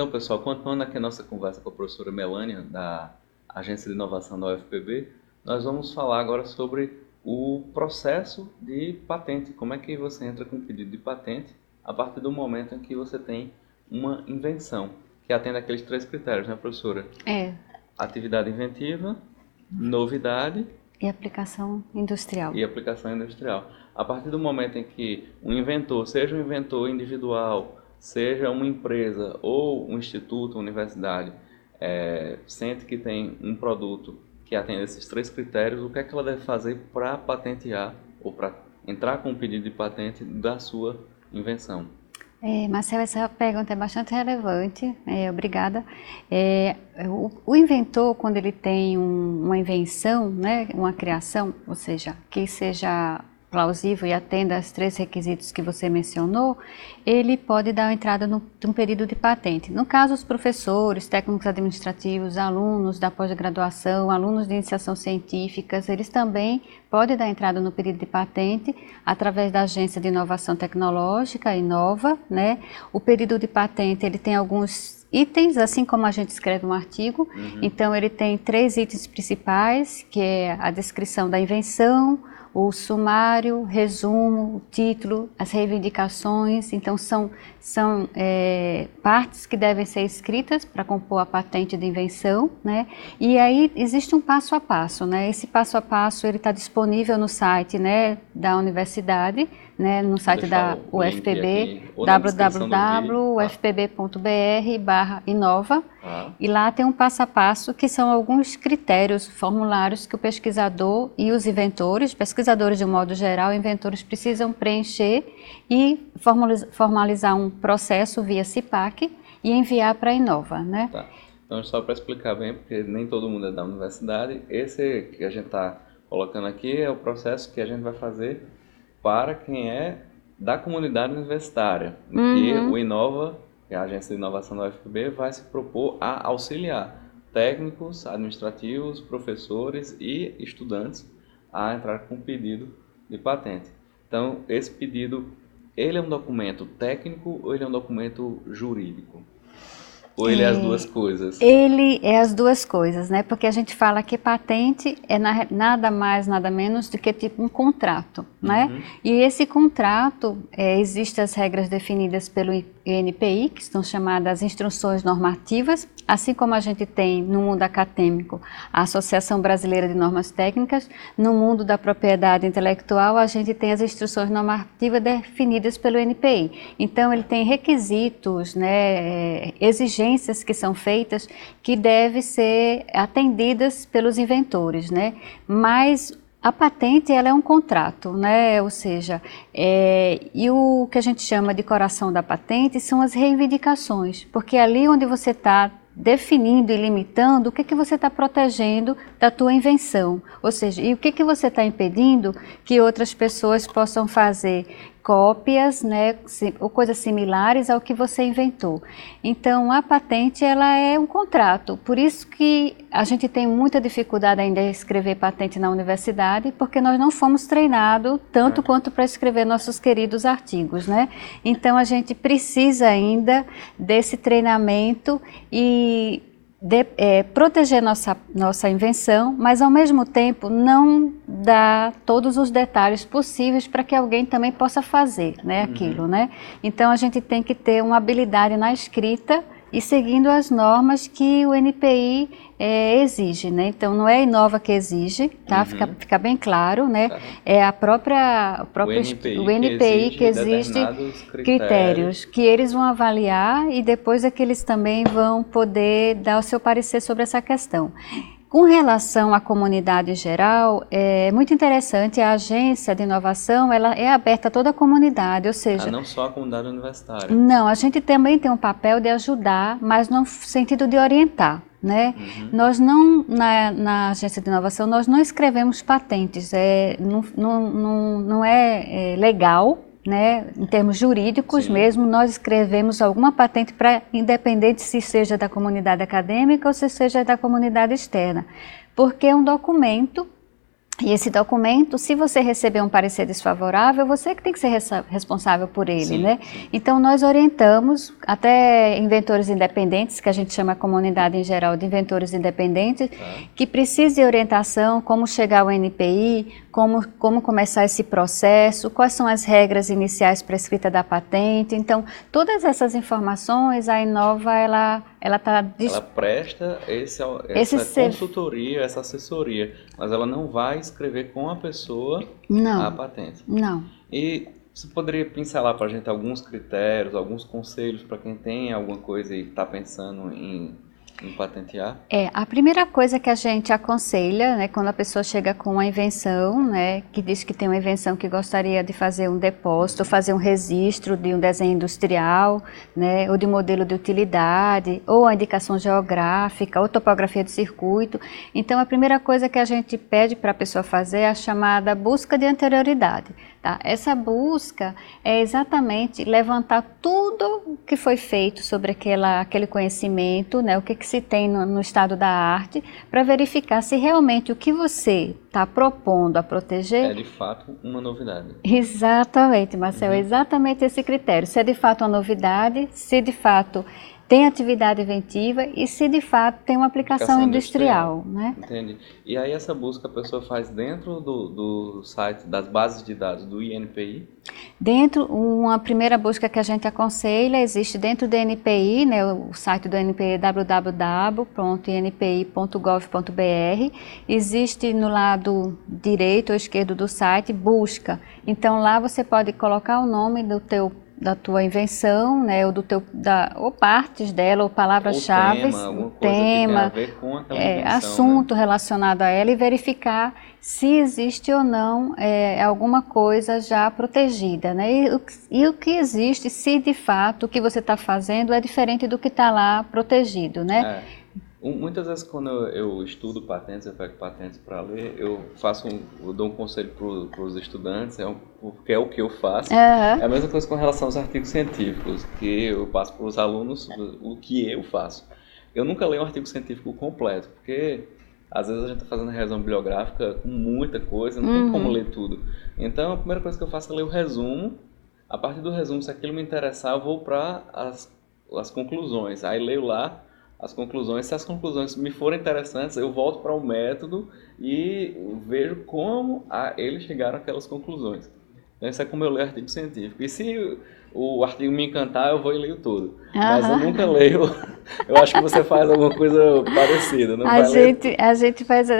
Então, pessoal, continuando aqui a nossa conversa com a professora Melânia, da Agência de Inovação da UFPB, nós vamos falar agora sobre o processo de patente. Como é que você entra com um pedido de patente a partir do momento em que você tem uma invenção, que atende aqueles 3 critérios, né, professora? É, Atividade inventiva, novidade e aplicação industrial. e aplicação industrial. A partir do momento em que um inventor, seja um inventor individual, seja uma empresa ou um instituto, uma universidade, sente que tem um produto que atende esses 3 critérios, o que é que ela deve fazer para patentear ou para entrar com um pedido de patente da sua invenção? Marcelo, essa pergunta é bastante relevante, obrigada. O inventor, quando ele tem uma invenção, né, uma criação, ou seja, que seja plausível e atenda aos 3 requisitos que você mencionou, ele pode dar entrada num pedido de patente. No caso, os professores, técnicos administrativos, alunos da pós-graduação, alunos de iniciação científicas, eles também podem dar entrada no pedido de patente através da Agência de Inovação Tecnológica, Inova, né? O pedido de patente, ele tem alguns itens, assim como a gente escreve um artigo. Então, ele tem 3 itens principais, que é a descrição da invenção, o sumário, resumo, o título, as reivindicações. Então, são partes que devem ser escritas para compor a patente de invenção, né? E aí existe um passo a passo, né? Esse passo a passo ele está disponível no site, né, da universidade, né, no site da UFPB, www.ufpb.br/inova, e lá tem um passo a passo que são alguns critérios, formulários que o pesquisador e os inventores, pesquisadores de um modo geral, inventores precisam preencher e formalizar um processo via CIPAC e enviar para a Inova, né? Tá. Então, só para explicar bem, porque nem todo mundo é da universidade, esse que a gente está colocando aqui é o processo que a gente vai fazer para quem é da comunidade universitária, que o Inova, que é a Agência de Inovação da UFPB, vai se propor a auxiliar técnicos, administrativos, professores e estudantes a entrar com pedido de patente. Então, esse pedido, ele é um documento técnico ou ele é um documento jurídico? Ou ele é as duas coisas? Ele é as duas coisas, né? Porque a gente fala que patente é nada mais, nada menos do que tipo um contrato, né? E esse contrato, existem as regras definidas pelo INPI, que são chamadas instruções normativas, assim como a gente tem no mundo acadêmico a Associação Brasileira de Normas Técnicas, no mundo da propriedade intelectual a gente tem as instruções normativas definidas pelo INPI. Então ele tem requisitos, né, exigências que são feitas que devem ser atendidas pelos inventores, né? Mas a patente ela é um contrato, né? Ou seja, e o que a gente chama de coração da patente são as reivindicações, porque ali onde você está definindo e limitando o que você está protegendo da tua invenção, ou seja, e o que você está impedindo que outras pessoas possam fazer cópias, né, ou coisas similares ao que você inventou. Então, a patente ela é um contrato, por isso que a gente tem muita dificuldade ainda em escrever patente na universidade, porque nós não fomos treinados tanto quanto para escrever nossos queridos artigos, né? Então, a gente precisa ainda desse treinamento e proteger nossa invenção, mas ao mesmo tempo não dar todos os detalhes possíveis para que alguém também possa fazer, né, aquilo, né? Então a gente tem que ter uma habilidade na escrita e seguindo as normas que o NPI exige, né? Então não é a Inova que exige, tá? Fica bem claro, né? Tá. É o NPI que exige critérios que eles vão avaliar e depois é que eles também vão poder dar o seu parecer sobre essa questão. Com relação à comunidade geral, é muito interessante, a agência de inovação ela é aberta a toda a comunidade, ou seja... não só a comunidade universitária. Não, a gente também tem um papel de ajudar, mas no sentido de orientar, né? Nós não, na agência de inovação, nós não escrevemos patentes, não é legal, né, em termos jurídicos mesmo, nós escrevemos alguma patente para, independente se seja da comunidade acadêmica ou se seja da comunidade externa, porque é um documento E esse documento, se você receber um parecer desfavorável, você que tem que ser responsável por ele, Sim, né? sim. Então, nós orientamos até inventores independentes, que a gente chama a comunidade em geral de inventores independentes, que precisam de orientação, como chegar ao NPI, como começar esse processo, quais são as regras iniciais prescritas da patente. Então, todas essas informações, a Inova, ela presta essa consultoria, essa assessoria, mas ela não vai escrever com a pessoa a Não, patente. não. E você poderia pincelar para a gente alguns critérios, alguns conselhos para quem tem alguma coisa e está pensando em patentear? A primeira coisa que a gente aconselha, né, quando a pessoa chega com uma invenção, né, que diz que tem uma invenção que gostaria de fazer um depósito, ou fazer um registro de um desenho industrial, né, ou de modelo de utilidade, ou a indicação geográfica, ou topografia de circuito. Então, a primeira coisa que a gente pede para a pessoa fazer é a chamada busca de anterioridade. Tá? Essa busca é exatamente levantar tudo que foi feito sobre aquele conhecimento, né, o que se tem no estado da arte, para verificar se realmente o que você está propondo a proteger... É de fato uma novidade. Exatamente, Marcelo, exatamente esse critério. Se é de fato uma novidade, se de fato tem atividade inventiva e se de fato tem uma aplicação industrial, né? Entendi. E aí essa busca a pessoa faz dentro do site, das bases de dados do INPI? Uma primeira busca que a gente aconselha existe dentro do INPI, né, o site do INPI é www.inpi.gov.br. Existe no lado direito ou esquerdo do site busca. Então lá você pode colocar o nome da tua invenção, né, ou partes dela, ou palavras-chave, Alguma coisa que tem a ver com aquela invenção, assunto, né? relacionado a ela, e verificar se existe ou não alguma coisa já protegida, né? E o que existe, se de fato o que você está fazendo é diferente do que está lá protegido, né? Muitas vezes quando eu estudo patentes, eu pego patentes para ler, eu dou um conselho para os estudantes, porque é o que eu faço. É a mesma coisa com relação aos artigos científicos, que eu passo para os alunos o que eu faço. Eu nunca leio um artigo científico completo, porque às vezes a gente está fazendo revisão bibliográfica com muita coisa, não tem como ler tudo. Então a primeira coisa que eu faço é ler o resumo. A partir do resumo, se aquilo me interessar, eu vou para as conclusões. Aí leio lá as conclusões. Se as conclusões me forem interessantes, eu volto para o método e vejo como eles chegaram àquelas conclusões. Então, isso é como eu leio artigo científico. E se o artigo me encantar, eu vou e leio tudo. Mas eu nunca leio. Eu acho que você faz alguma coisa parecida, não vai ler? A gente faz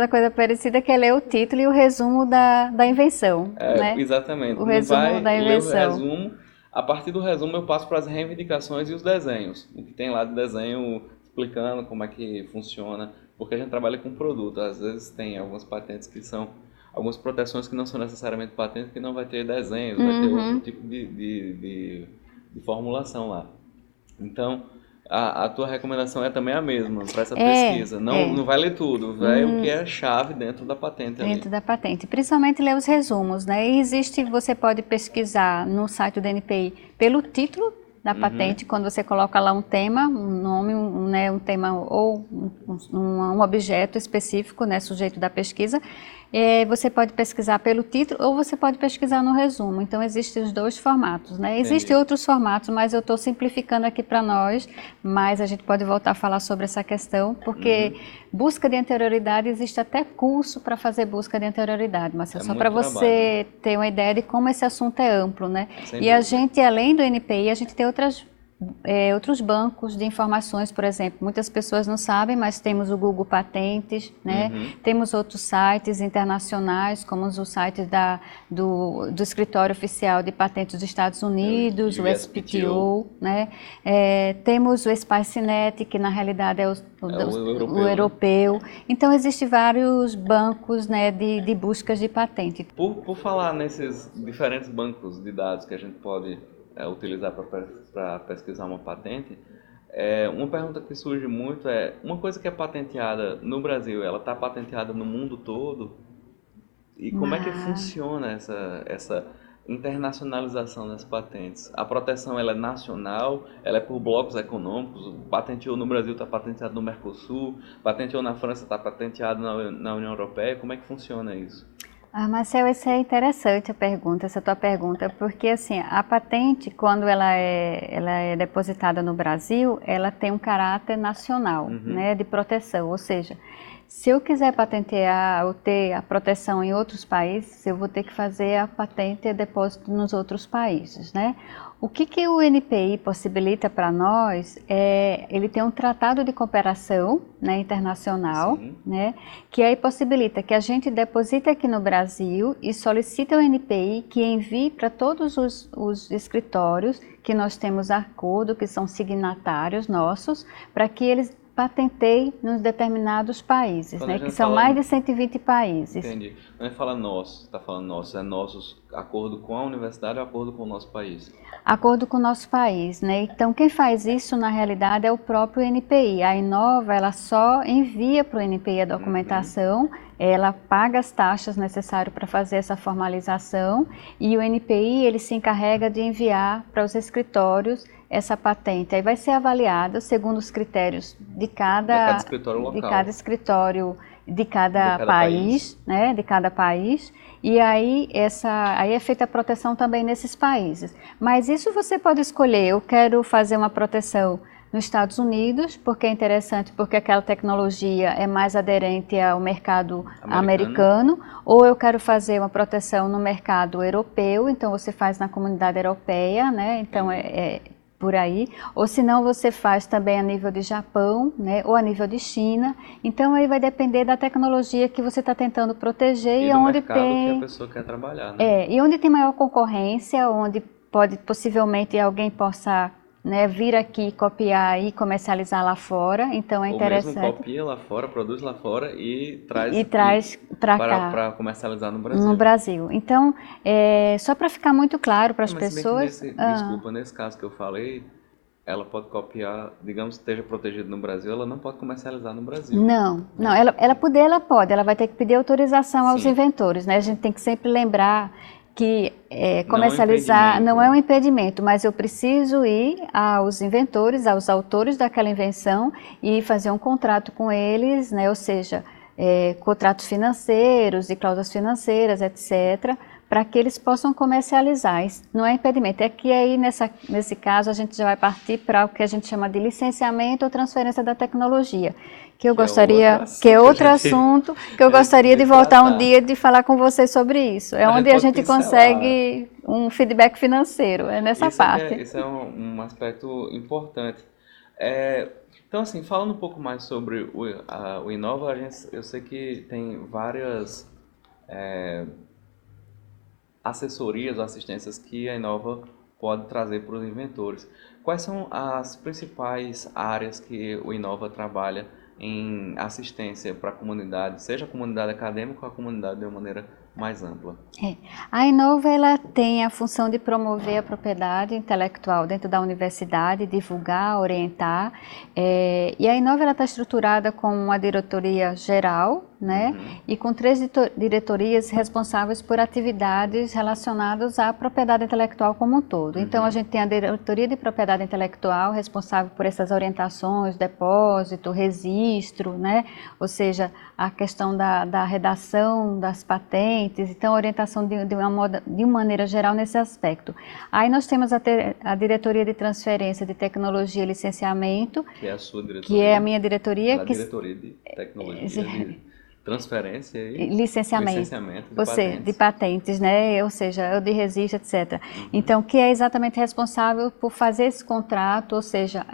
a coisa parecida, que é ler o título e o resumo da invenção, né? Exatamente. O resumo da invenção. Ler o resumo. A partir do resumo eu passo para as reivindicações e os desenhos. O que tem lá de desenho explicando como é que funciona, porque a gente trabalha com produto. Às vezes tem algumas patentes que são, algumas proteções que não são necessariamente patentes, que não vai ter desenhos, vai ter outro tipo de formulação lá. Então, a tua recomendação é também a mesma para essa pesquisa. Não vai ler tudo, vai o que é chave dentro da patente ali. Dentro da patente, principalmente ler os resumos, né? E você pode pesquisar no site do NPI pelo título da patente, quando você coloca lá um tema, um nome, um tema ou um objeto específico, né, sujeito da pesquisa. Você pode pesquisar pelo título ou você pode pesquisar no resumo. Então, existem os dois formatos, né? Existem outros formatos, mas eu estou simplificando aqui para nós, mas a gente pode voltar a falar sobre essa questão, porque busca de anterioridade, existe até curso para fazer busca de anterioridade, mas só para você ter uma ideia de como esse assunto é amplo, né? E a gente, além do NPI, a gente tem outros bancos de informações, por exemplo. Muitas pessoas não sabem, mas temos o Google Patentes, né? Temos outros sites internacionais, como o site do Escritório Oficial de Patentes dos Estados Unidos, o SPTO, né? Temos o SpiceNet, que na realidade é o europeu. Então, existem vários bancos, né, de buscas de patente. Por falar nesses diferentes bancos de dados que a gente pode utilizar para pesquisar uma patente, uma pergunta que surge muito é, uma coisa que é patenteada no Brasil, ela está patenteada no mundo todo? E como é que funciona internacionalização das patentes. A proteção ela é nacional, ela é por blocos econômicos. Patenteou no Brasil, está patenteado no Mercosul, patenteou na França, está patenteado na União Europeia. Como é que funciona isso? Marcel, isso é interessante a pergunta, essa tua pergunta, porque assim, a patente, quando ela é depositada no Brasil, ela tem um caráter nacional, né, de proteção, ou seja, se eu quiser patentear ou ter a proteção em outros países, eu vou ter que fazer a patente e depósito nos outros países, né? O que o NPI possibilita para nós ele tem um tratado de cooperação, né, internacional, né, que aí possibilita que a gente deposite aqui no Brasil e solicite ao NPI que envie para todos os escritórios que nós temos acordo, que são signatários nossos, para que eles patenteiem nos determinados países, né, que são mais de 120 países. Entendi. Não é falar nosso, está falando nosso, é nossos acordo com a universidade ou acordo com o nosso país? Acordo com o nosso país, né? Então, quem faz isso, na realidade, é o próprio NPI. A Inova, ela só envia para o NPI a documentação, ela paga as taxas necessárias para fazer essa formalização e o NPI, ele se encarrega de enviar para os escritórios essa patente. Aí vai ser avaliada segundo os critérios de cada escritório local. De cada país, né? De cada país. E aí é feita a proteção também nesses países. Mas isso você pode escolher, eu quero fazer uma proteção nos Estados Unidos, porque é interessante, porque aquela tecnologia é mais aderente ao mercado americano, ou eu quero fazer uma proteção no mercado europeu, então você faz na comunidade europeia, né? Então por aí, ou se não você faz também a nível de Japão, né, ou a nível de China. Então aí vai depender da tecnologia que você está tentando proteger e onde tem que a pessoa quer trabalhar, né? E onde tem maior concorrência, onde possivelmente alguém possa, né, vir aqui copiar e comercializar lá fora. Então é interessante. Ou mesmo copia lá fora, produz lá fora e traz para cá para comercializar no Brasil. No Brasil. Então, só para ficar muito claro para as pessoas. Desculpa, nesse caso que eu falei, ela pode copiar, digamos que esteja protegida no Brasil, ela não pode comercializar no Brasil. Não, ela pode, ela vai ter que pedir autorização aos inventores, né? A gente tem que sempre lembrar que comercializar não é um impedimento, mas eu preciso ir aos inventores, aos autores daquela invenção e fazer um contrato com eles, né? Ou seja, contratos financeiros e cláusulas financeiras, etc., para que eles possam comercializar. Isso não é impedimento, é que aí nesse caso a gente já vai partir para o que a gente chama de licenciamento ou transferência da tecnologia, que eu gostaria, que é outro assunto, que eu gostaria de voltar um dia de falar com vocês sobre isso. É onde a gente consegue um feedback financeiro, é nessa parte. Esse é um aspecto importante. Então, assim, falando um pouco mais sobre o Inova, eu sei que tem várias assessorias ou assistências que a Inova pode trazer para os inventores. Quais são as principais áreas que o Inova trabalha em assistência para a comunidade, seja a comunidade acadêmica ou a comunidade de uma maneira mais ampla? A Inova, ela tem a função de promover a propriedade intelectual dentro da universidade, divulgar, orientar, e a Inova está estruturada com uma diretoria geral, né, e com 3 diretorias responsáveis por atividades relacionadas à propriedade intelectual como um todo. Então a gente tem a diretoria de propriedade intelectual responsável por essas orientações, depósito, registro, né, ou seja, a questão da redação das patentes, então orientação de uma maneira geral nesse aspecto. Aí nós temos a diretoria de transferência de tecnologia e licenciamento, que é a sua diretoria, que é a minha diretoria, diretoria de tecnologia transferência e licenciamento de patentes, né? Ou seja, eu de registro, etc. Então, que é exatamente responsável por fazer esse contrato, ou seja,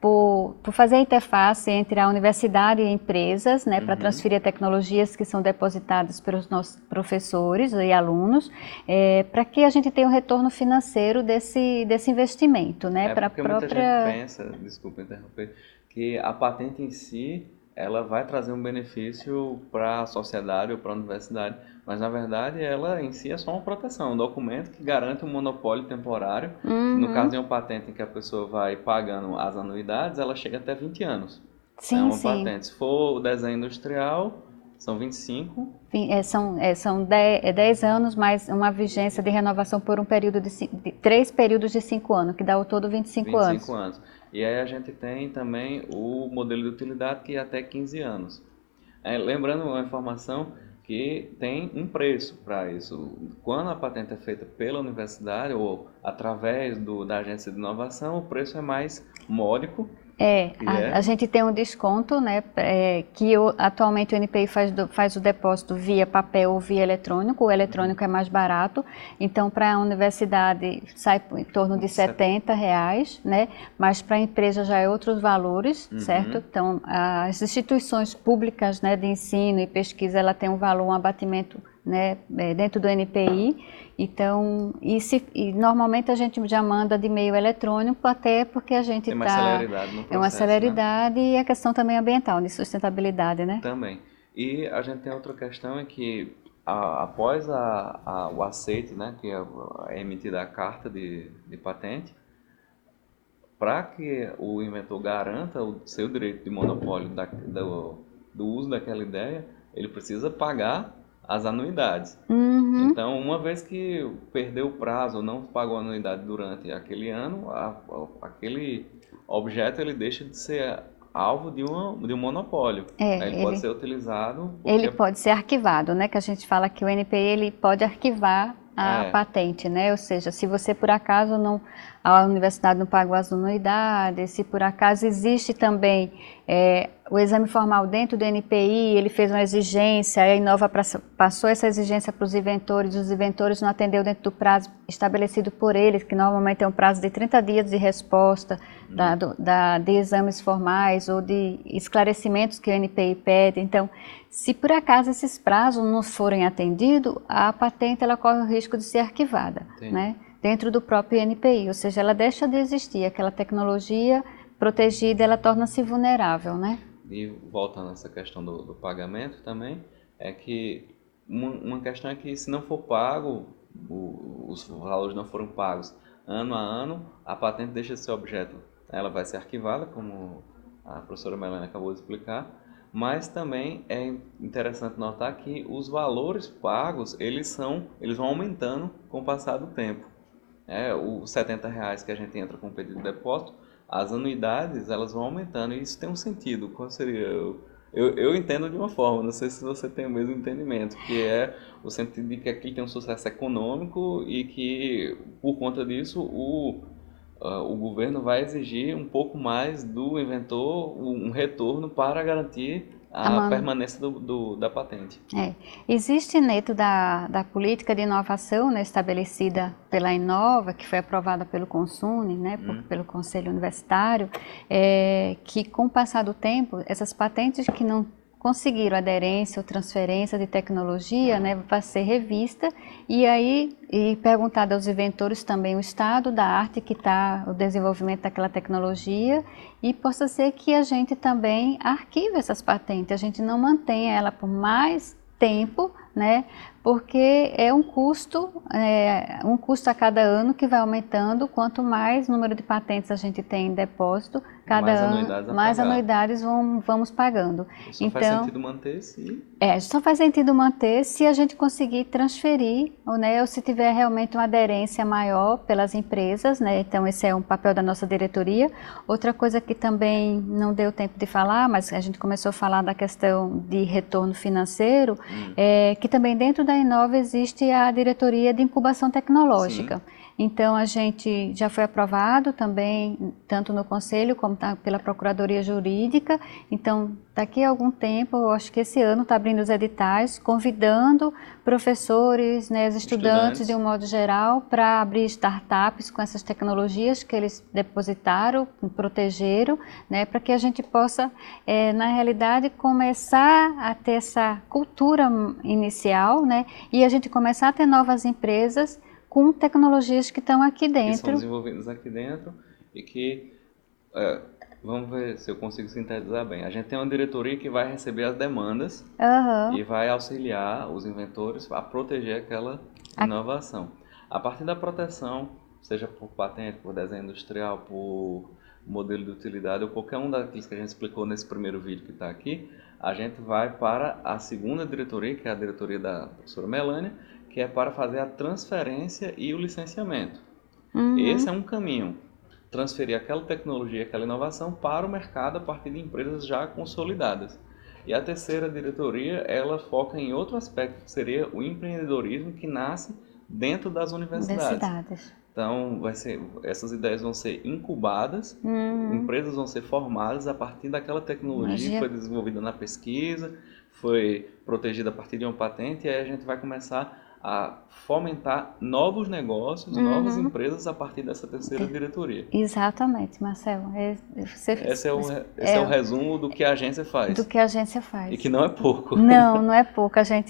por fazer a interface entre a universidade e empresas, né? Para transferir tecnologias que são depositadas pelos nossos professores e alunos, para que a gente tenha um retorno financeiro desse investimento, né? Para a própria... Muita gente pensa, desculpa interromper, que a patente em si ela vai trazer um benefício para a sociedade ou para a universidade, mas na verdade ela em si é só uma proteção, um documento que garante um monopólio temporário. No caso de uma patente em que a pessoa vai pagando as anuidades, ela chega até 20 anos. Sim, é uma patente. Se for o desenho industrial, São 25? São 10 anos, mais uma vigência de renovação por um período de 3 períodos de 5 anos, que dá ao todo 25 anos. 25 anos. E aí a gente tem também o modelo de utilidade, que é até 15 anos. Lembrando uma informação que tem um preço para isso. Quando a patente é feita pela universidade ou através da agência de inovação, o preço é mais módico. A gente tem um desconto, né, atualmente o NPI faz o depósito via papel ou via eletrônico. O eletrônico é mais barato, então para a universidade sai em torno de R$70, né, mas para a empresa já é outros valores, certo? Então as instituições públicas, né, de ensino e pesquisa, ela tem um valor, um abatimento, né, dentro do NPI. Então, normalmente a gente já manda de meio eletrônico, até porque a gente tem mais celeridade no processo, uma celeridade, né? E a questão também ambiental, de sustentabilidade, né? Também. E a gente tem outra questão, é que após o aceite, né, que é emitida a carta de patente, para que o inventor garanta o seu direito de monopólio do uso daquela ideia, ele precisa pagar as anuidades. Então, uma vez que perdeu o prazo ou não pagou a anuidade durante aquele ano, aquele objeto ele deixa de ser alvo de um monopólio. Ele pode ser utilizado... Ele pode ser arquivado, né? Que a gente fala que o NPI ele pode arquivar a patente, né? Ou seja, se você por acaso a universidade não pagou as anuidades, se por acaso existe também o exame formal dentro do NPI, ele fez uma exigência, a Inova passou essa exigência para os inventores não atendeu dentro do prazo estabelecido por eles, que normalmente é um prazo de 30 dias de resposta de exames formais ou de esclarecimentos que o NPI pede. Então, se por acaso esses prazos não forem atendidos, a patente ela corre o risco de ser arquivada, né? Dentro do próprio NPI, ou seja, ela deixa de existir, aquela tecnologia protegida, ela torna-se vulnerável, né? E voltando a essa questão do pagamento também, é que uma questão é que se não for pago, os valores não foram pagos ano a ano, a patente deixa de ser objeto. Ela vai ser arquivada, como a professora Melanie acabou de explicar, mas também é interessante notar que os valores pagos, eles vão aumentando com o passar do tempo. Os R$70 que a gente entra com o pedido de depósito, as anuidades elas vão aumentando, e isso tem um sentido. Qual seria? Eu entendo de uma forma, não sei se você tem o mesmo entendimento, que é o sentido de que aqui tem um sucesso econômico e que, por conta disso, o governo vai exigir um pouco mais do inventor, um retorno para garantir a permanência da patente. Existe dentro da política de inovação, né, estabelecida pela Inova, que foi aprovada pelo Consune, né, pelo Conselho Universitário, que com o passar do tempo, essas patentes que não conseguiram aderência ou transferência de tecnologia, né, vai ser revista e perguntado aos inventores também o estado da arte que está o desenvolvimento daquela tecnologia, e possa ser que a gente também arquive essas patentes, a gente não mantenha ela por mais tempo, né, porque é um custo a cada ano que vai aumentando. Quanto mais número de patentes a gente tem em depósito, cada ano, mais anuidades vamos pagando. Só faz sentido manter se... só faz sentido manter se a gente conseguir transferir, né, ou se tiver realmente uma aderência maior pelas empresas, né, então esse é um papel da nossa diretoria. Outra coisa que também não deu tempo de falar, mas a gente começou a falar da questão de retorno financeiro, que também dentro da Inova existe a diretoria de incubação tecnológica. Sim. Então a gente já foi aprovado também, tanto no Conselho como pela Procuradoria Jurídica. Então daqui a algum tempo, eu acho que esse ano está abrindo os editais, convidando professores, né, os estudantes de um modo geral, para abrir startups com essas tecnologias que eles depositaram, protegeram, né, para que a gente possa, na realidade, começar a ter essa cultura inicial, né, e a gente começar a ter novas empresas com tecnologias que estão aqui dentro. Que são desenvolvidas aqui dentro e que... vamos ver se eu consigo sintetizar bem. A gente tem uma diretoria que vai receber as demandas e vai auxiliar os inventores a proteger aquela inovação. A partir da proteção, seja por patente, por desenho industrial, por modelo de utilidade ou qualquer um daqueles que a gente explicou nesse primeiro vídeo que está aqui, a gente vai para a segunda diretoria, que é a diretoria da professora Melânia, que é para fazer a transferência e o licenciamento. Esse é um caminho, transferir aquela tecnologia, aquela inovação para o mercado a partir de empresas já consolidadas. E a terceira diretoria, ela foca em outro aspecto, que seria o empreendedorismo que nasce dentro das universidades. Então, essas ideias vão ser incubadas, empresas vão ser formadas a partir daquela tecnologia que foi desenvolvida na pesquisa, foi protegida a partir de uma patente, e aí a gente vai começar a fomentar novos negócios, novas empresas a partir dessa terceira diretoria. Exatamente, Marcelo. Esse é o resumo do que a agência faz. Do que a agência faz. E que não é pouco. Não é pouco. A gente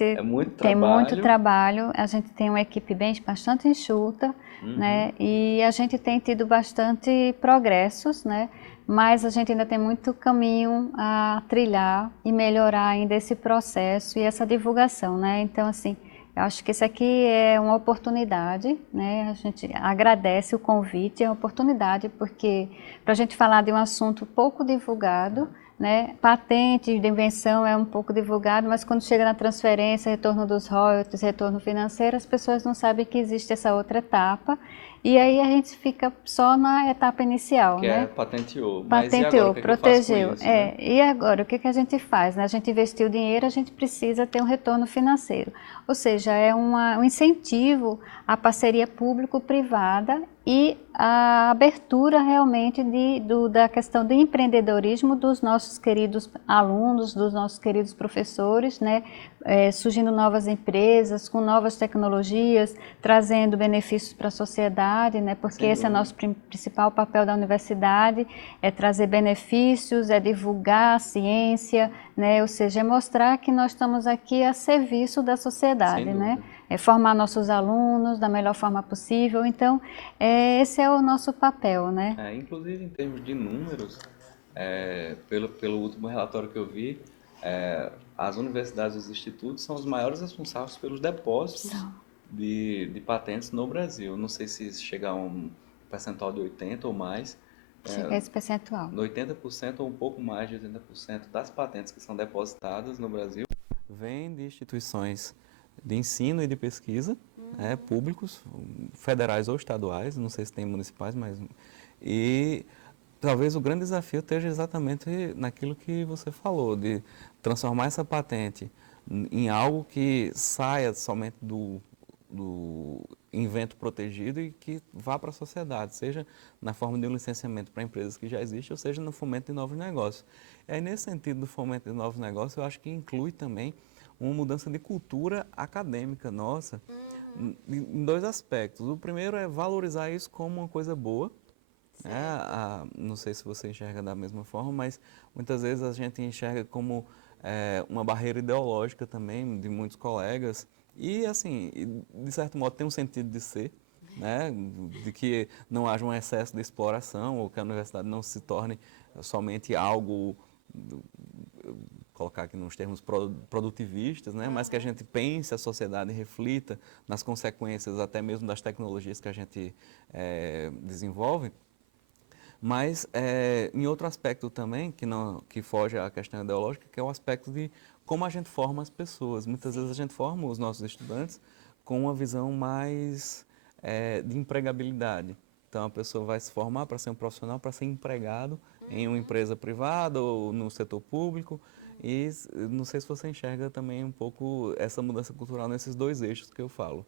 tem muito trabalho, a gente tem uma equipe bastante enxuta, né? E a gente tem tido bastante progressos, né? Mas a gente ainda tem muito caminho a trilhar e melhorar ainda esse processo e essa divulgação, né? Então, assim, eu acho que isso aqui é uma oportunidade, né? A gente agradece o convite, é uma oportunidade, porque para a gente falar de um assunto pouco divulgado, né? Patente de invenção é um pouco divulgado, mas quando chega na transferência, retorno dos royalties, retorno financeiro, as pessoas não sabem que existe essa outra etapa. E aí a gente fica só na etapa inicial, que né? É patenteou. Mas e agora, protegeu. Isso, né? E agora, o que a gente faz? Né? A gente investiu dinheiro, a gente precisa ter um retorno financeiro. Ou seja, é um incentivo à parceria público-privada e a abertura realmente da questão do empreendedorismo dos nossos queridos alunos, dos nossos queridos professores, né? Surgindo novas empresas, com novas tecnologias, trazendo benefícios para a sociedade, né? Porque esse é o nosso principal papel da universidade, é trazer benefícios, é divulgar a ciência, né? Ou seja, é mostrar que nós estamos aqui a serviço da sociedade, né? É formar nossos alunos da melhor forma possível. Então, esse é o nosso papel, né? Inclusive, em termos de números, pelo último relatório que eu vi, as universidades e os institutos são os maiores responsáveis pelos depósitos de patentes no Brasil. Não sei se chega a um percentual de 80% ou mais. Chega a esse percentual. 80% ou um pouco mais de 80% das patentes que são depositadas no Brasil vêm de instituições de ensino e de pesquisa, públicos, federais ou estaduais, não sei se tem municipais, mas... E talvez o grande desafio esteja exatamente naquilo que você falou, de transformar essa patente em algo que saia somente do invento protegido e que vá para a sociedade, seja na forma de um licenciamento para empresas que já existem, ou seja no fomento de novos negócios. E aí, nesse sentido do fomento de novos negócios, eu acho que inclui também uma mudança de cultura acadêmica nossa, em dois aspectos. O primeiro é valorizar isso como uma coisa boa. Não sei se você enxerga da mesma forma, mas muitas vezes a gente enxerga como uma barreira ideológica também de muitos colegas. E, assim, de certo modo, tem um sentido de ser, né? De que não haja um excesso de exploração ou que a universidade não se torne somente algo, colocar aqui nos termos produtivistas, né? Mas que a gente pense a sociedade e reflita nas consequências até mesmo das tecnologias que a gente desenvolve. Mas em outro aspecto também, que foge à questão ideológica, que é o aspecto de como a gente forma as pessoas. Muitas vezes a gente forma os nossos estudantes com uma visão mais de empregabilidade. Então a pessoa vai se formar para ser um profissional, para ser empregado em uma empresa privada ou no setor público. E não sei se você enxerga também um pouco essa mudança cultural nesses dois eixos que eu falo.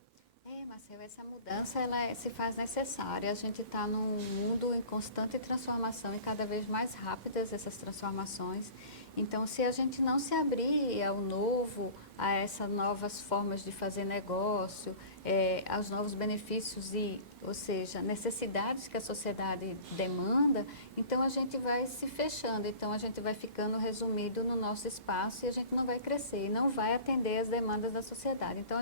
Marcelo, essa mudança se faz necessária. A gente está num mundo em constante transformação e cada vez mais rápidas essas transformações. Então, se a gente não se abrir ao novo, a essas novas formas de fazer negócio, aos novos benefícios ou seja, necessidades que a sociedade demanda, então a gente vai se fechando, então a gente vai ficando resumido no nosso espaço e a gente não vai crescer, e não vai atender as demandas da sociedade. Então,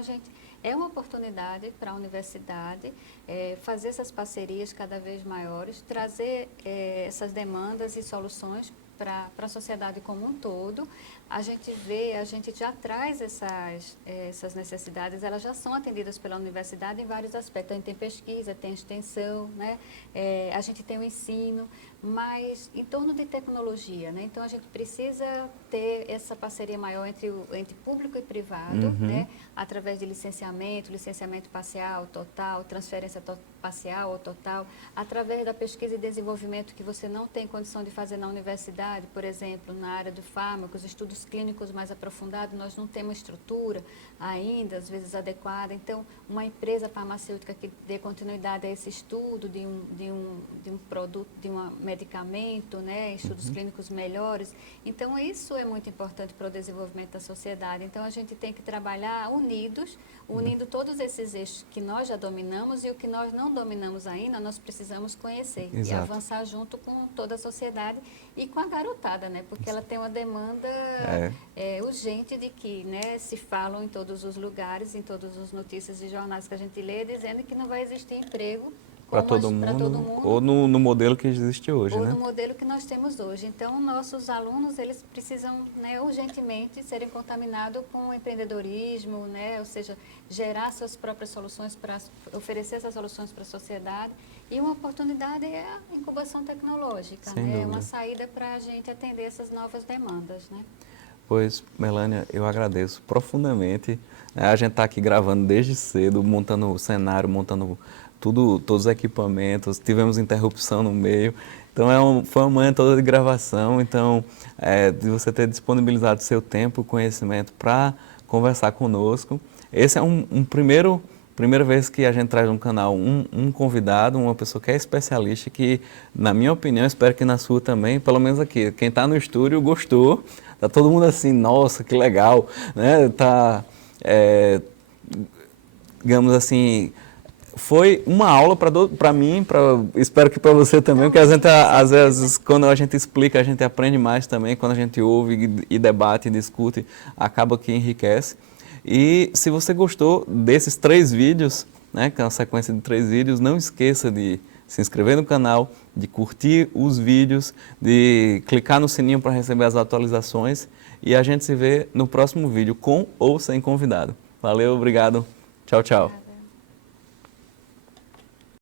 é uma oportunidade para a universidade fazer essas parcerias cada vez maiores, trazer essas demandas e soluções para a sociedade como um todo. A gente já traz essas necessidades, elas já são atendidas pela universidade em vários aspectos. A gente tem pesquisa, tem extensão, né? A gente tem o ensino, mas em torno de tecnologia, né? Então a gente precisa ter essa parceria maior entre público e privado, né? Através de licenciamento parcial, total, transferência parcial ou total, através da pesquisa e desenvolvimento que você não tem condição de fazer na universidade, por exemplo, na área do fármaco, os estudos clínicos mais aprofundados, nós não temos estrutura ainda, às vezes adequada. Então, uma empresa farmacêutica que dê continuidade a esse estudo de um produto, de um medicamento, né, estudos clínicos melhores. Então, isso é muito importante para o desenvolvimento da sociedade. Então, a gente tem que trabalhar unindo todos esses eixos que nós já dominamos e o que nós não dominamos ainda, nós precisamos conhecer. Exato. E avançar junto com toda a sociedade e com a garotada, né? Porque ela tem uma demanda urgente de que, né, se falam em todos os lugares, em todas as notícias e jornais que a gente lê, dizendo que não vai existir emprego para todo mundo, ou no modelo que existe hoje, ou né? no modelo que nós temos hoje. Então, nossos alunos, eles precisam, né, urgentemente serem contaminados com o empreendedorismo, né? Ou seja, gerar suas próprias soluções, para oferecer essas soluções para a sociedade. E uma oportunidade é a incubação tecnológica, Sem né? dúvida. É uma saída para a gente atender essas novas demandas, né? Pois, Melânia, eu agradeço profundamente. A gente está aqui gravando desde cedo, montando o cenário, montando todos os equipamentos, tivemos interrupção no meio. Então, foi uma manhã toda de gravação. Então, de você ter disponibilizado seu tempo, conhecimento para conversar conosco. Esse é primeira vez que a gente traz no canal um convidado, uma pessoa que é especialista, que, na minha opinião, espero que na sua também, pelo menos aqui, quem está no estúdio gostou. Tá todo mundo assim, nossa, que legal, né? Digamos assim, foi uma aula para mim, espero que para você também, porque às vezes quando a gente explica, a gente aprende mais também, quando a gente ouve e debate e discute, acaba que enriquece. E se você gostou desses 3 vídeos, né, que é uma sequência de 3 vídeos, não esqueça de se inscrever no canal, de curtir os vídeos, de clicar no sininho para receber as atualizações e a gente se vê no próximo vídeo com ou sem convidado. Valeu, obrigado, tchau, tchau.